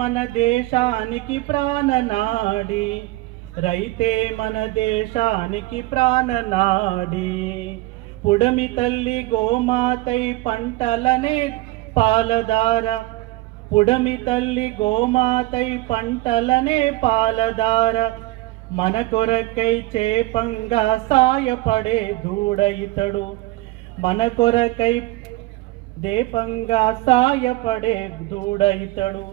మన దేశానికి ప్రాణనాడి, రైతే మన దేశానికి ప్రాణనాడి. పుడమి తల్లి గోమాతై పంటలనే పాలదార, పుడమి తల్లి గోమాతై పంటలనే పాలదార. మన కొరకై చేపంగా సాయపడే దూడ ఇతడు, మన కొరకై దీపంగా సాయపడే దూడ ఇతడు.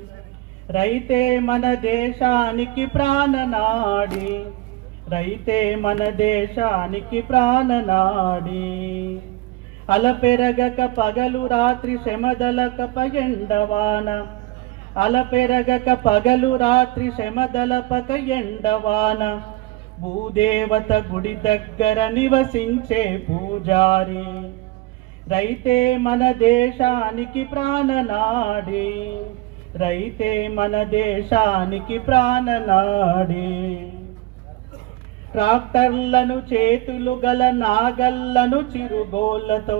రైతే మన దేశానికి ప్రాణనాడి, రైతే మన దేశానికి ప్రాణనాడి. అలపెరగక పగలు రాత్రి శ్రమదలకప ఎండవాన, అలపెరగక పగలు రాత్రి శ్రమదలపక ఎండవాన. భూదేవత గుడి దగ్గర నివసించే పూజారి, రైతే మన దేశానికి ప్రాణనాడి, రైతే మన దేశానికి ప్రాణనాడి. ట్రాక్టర్లను చేతులు గల నాగళ్లను చిరుగోళ్లతో,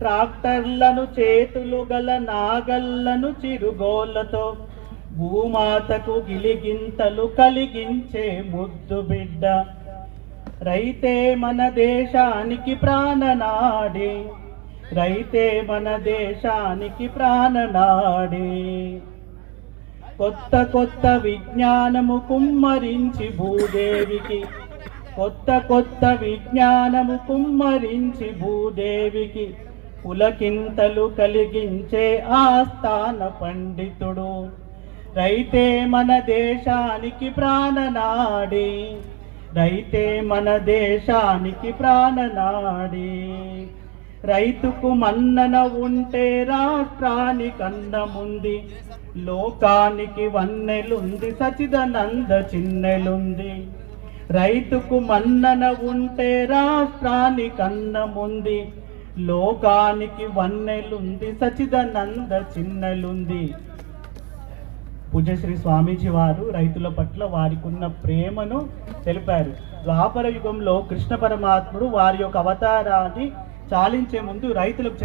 ట్రాక్టర్లను చేతులు గల నాగళ్లను చిరుగోళ్లతో. భూమాతకు గిలిగింతలు కలిగించే ముద్దు బిడ్డ, రైతే మన దేశానికి ప్రాణనాడి, రైతే మన దేశానికి ప్రాణనాడి. కొత్త కొత్త విజ్ఞానము కుమ్మరించి భూదేవికి, కొత్త కొత్త విజ్ఞానము కుమ్మరించి భూదేవికి. పులకింతలు కలిగించే ఆస్థాన పండితుడు, రైతే మన దేశానికి ప్రాణనాడి, రైతే మన దేశానికి ప్రాణనాడి. రైతుకు మన్నన ఉంటే రాష్ట్రానికి అన్నముంది, లోకానికి వన్నెలుంది సచిదానంద చిన్నెలుంది. రైతుకు మన్నన ఉంటే రాష్ట్రానికి అన్నముంది, లోకానికి వన్నెలుంది సచిదానంద చిన్నెలుంది. పూజ్యశ్రీ స్వామీజీ వారు రైతుల పట్ల వారికి ఉన్న ప్రేమను తెలిపారు. ద్వాపర యుగంలో కృష్ణ పరమాత్ముడు వారి యొక్క అవతారాన్ని చాలించే ముందు రైతులకు